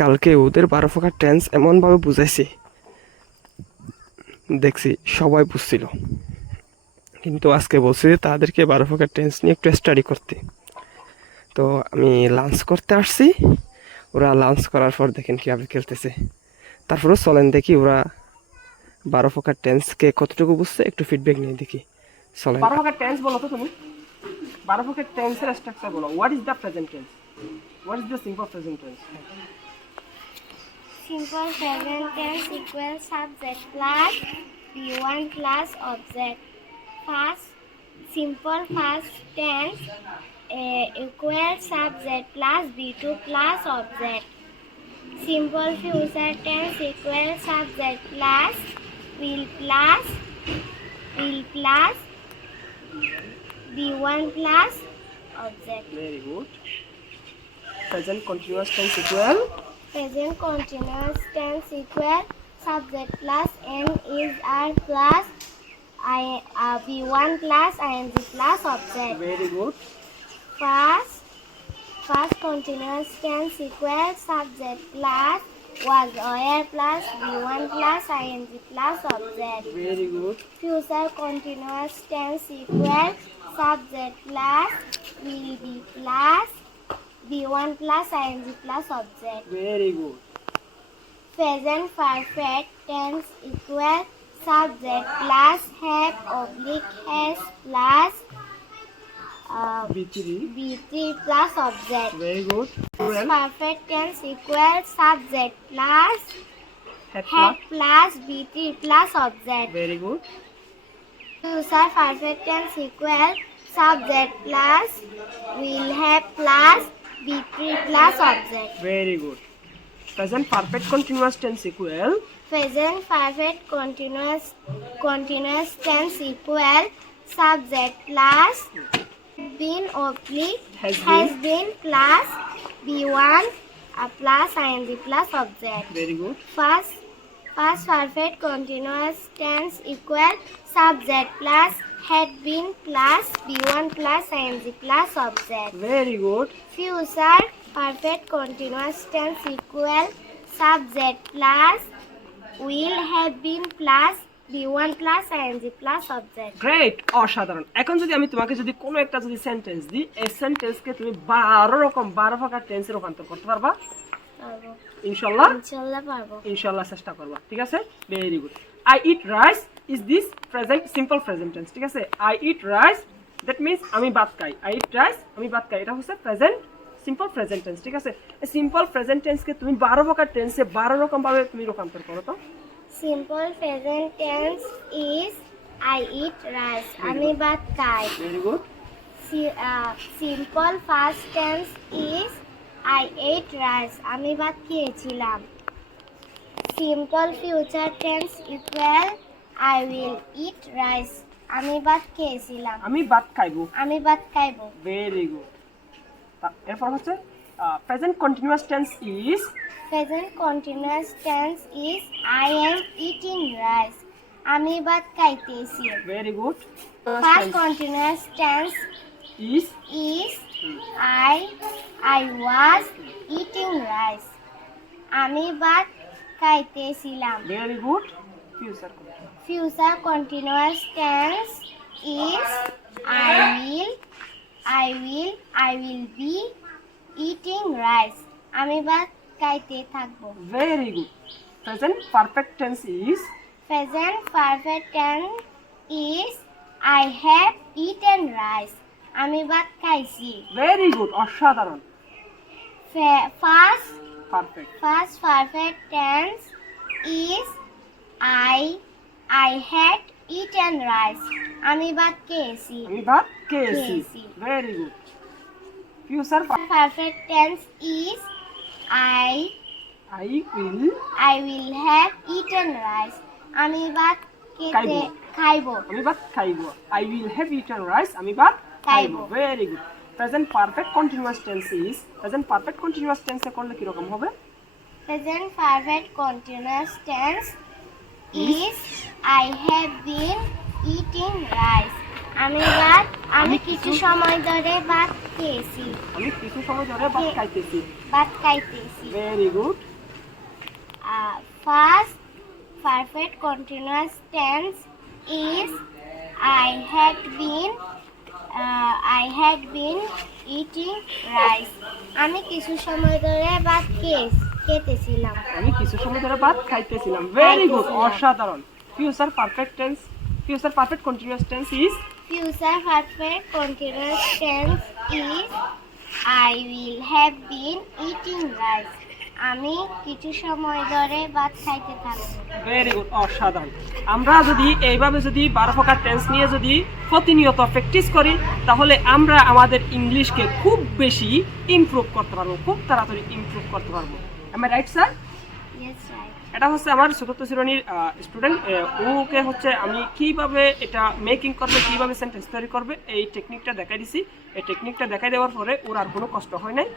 কালকে ওদের 12 প্রকার টেন্স এমনভাবে বুঝাইছি, দেখছি সবাই বুঝছিল, কিন্তু আজকে বলছি যে তাদেরকে 12 প্রকার টেন্স নিয়ে একটু স্টাডি করতে। তো আমি লাঞ্চ করতে আসছি, ওরা লাঞ্চ করার পর দেখেন কীভাবে খেলতেছে। তারপরেও চলেন দেখি ওরা 12 প্রকার টেন্সকে কতটুকু বুঝছে, একটু ফিডব্যাক নিয়ে দেখি। চলেন। 12 প্রকার টেন্স বলো তো তুমি। 12 প্রকার টেন্সের স্ট্রাকচার বলো। What is the present tense? What is the simple present tense? Simple present tense equals subject plus B1 plus object. First, simple past tense equals subject plus B2 plus object. Simple future tense equals subject plus will plus B1 plus object. Very good. Present continuous tense equal Present continuous tense equal subject plus N is R plus B1 plus ing plus object. very good. Past continuous tense equal subject plus was or plus B1 plus ing plus object. Very good. Future continuous tense equal subject plus will be plus B1 plus ing plus object. Very good. Present perfect tense equal subject plus have oblique has plus B3. B3 plus object. Very good. Perfect tense equal subject plus Head have plus. plus B3 plus object. Very good. Future perfect tense equal subject plus will have plus B3 plus object. Very good. Present perfect continuous tense equal Present perfect continuous tense equal subject plus been oblique Has been plus B1 plus ing plus object. very good. Past perfect continuous tense equal subject plus had been plus B1 plus ing plus object. Very good. Future perfect continuous tense equal subject plus will have been plus B1 plus ing plus object. Great, অসাধারণ। এখন যদি আমি তোমাকে যদি কোনো একটা যদি sentence দিই, এই সেন্টেন্সকে তুমি 12 প্রকার টেন্সে রূপান্তর করতে পারবা পারবো। ইনশাআল্লাহ? ইনশাআল্লাহ পারবো। ইনশাআল্লাহ চেষ্টা করবা, ঠিক আছে? Very good. I eat rice is this present simple present tense, ঠিক আছে? I eat rice, that means আমি ভাত খাই। আই ইট রাইস, আমি ভাত খাই, এটা হচ্ছে প্রেজেন্ট সিম্পল প্রেজেন্ট টেন্স, ঠিক আছে? এই সিম্পল প্রেজেন্ট টেন্সকে তুমি 12 প্রকার টেন্সে 12 রকম ভাবে তুমি রূপান্তর করো তো। Simple present tense is I eat rice. আমি ভাত খাই। Very good. Simple past tense is I ate rice. আমি ভাত খেয়েছিলাম। Simple future tense equal I will eat rice. আমি ভাত খেয়েছিলাম। আমি ভাত খাইবো। আমি ভাত খাইবো। Very good. এরপর হচ্ছে present continuous tense is Present continuous tense is I am eating rice. আমি ভাত খাইতেছি। Very good. Past continuous tense is is I was eating rice. আমি ভাত খাইতেছিলাম। Very good. Future Future continuous tense is I will be eating rice. আমি ভাত খাইতে থাকবো। Very good. Present perfect tense is Present perfect tense is I have eaten rice. আমি ভাত খাইছি। ভেরি গুড, অসাধারণ। Past perfect perfect tense is I had eaten rice. আমি ভাত খেয়েছি। আমি ভাত খেয়েছি। খেয়েছি। Very good. Future Perfect tense is I will I will have eaten rice. আমি ভাত খেতে খাইবো। আমি ভাত খাইব। I will have eaten rice, আমি ভাত খাইব। খাইবো। Very good. Present perfect continuous tense is present perfect continuous টেন্সে করলে কি রকম হবে? Present perfect continuous tense is I have been eating rice. আমি কিছু সময় ধরে ভাত খেয়েছি। আমি কিছু সময় ধরে ভাত খাইতেছি। ভাত খাইতেছি। Very good. First perfect continuous tense is I had been eating rice. আমি কিছু সময় ধরে ভাত খেতেছিলাম। আমি কিছু সময় ধরে ভাত খাইতেছিলাম। ভেরি গুড, খাইতেছিলাম। অসাধারণ। Future perfect tense, future perfect continuous tense is Future perfect continuous tense is I will have been eating rice. আমি কিছু সময় ধরে ভাত খাইতে থাকবো। ভেরি গুড, অসাধারণ। আমরা যদি এইভাবে যদি 12 প্রকার টেন্স নিয়ে যদি প্রতিনিয়ত প্র্যাকটিস করি তাহলে আমরা আমাদের ইংলিশকে খুব বেশি ইমপ্রুভ করতে পারবো, খুব তাড়াতাড়ি ইমপ্রুভ করতে পারবো। আমি রাইট স্যার? Yes, right. এটা হচ্ছে আমার চতুর্থ শ্রেণীর স্টুডেন্ট। ওকে হচ্ছে আমি কিভাবে এটা মেকিং করবে, কিভাবে সেন্টেন্স তৈরি করবে এই টেকনিকটা দেখাই দিছি। এই টেকনিকটা দেখাই দেওয়ার পরে ওর আর কোনো কষ্ট হয় নাই।